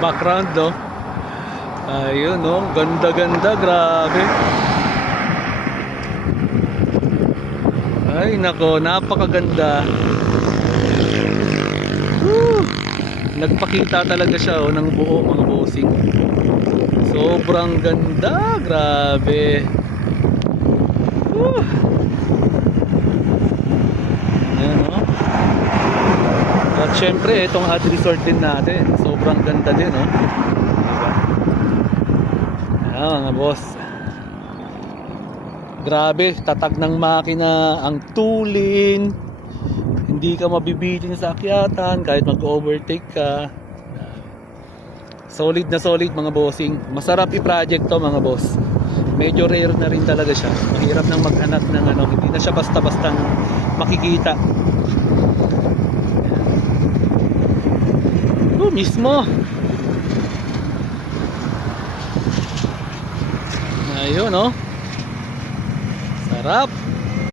background, no? Ayun, no? Ganda-ganda, grabe. Ay, nako, napakaganda. Woo! Nagpakita talaga siya, oh, ng buo, mga bossing. Sobrang ganda, grabe. Woo! Ayan, no? At syempre, itong ad resort din natin. Sobrang ganda din, no? Diba? Ayan, mga boss. Grabe, tatag ng makina, ang tulin. Hindi ka mabibitin sa akyatan kahit mag-overtake ka. Solid na solid, mga bossing. Masarap i-project to, mga boss. Medyo rare na rin talaga siya. Mahirap nang maghanap ng ano, hindi na siya basta-bastang makikita. Mismo. Ayun, no? Sarap.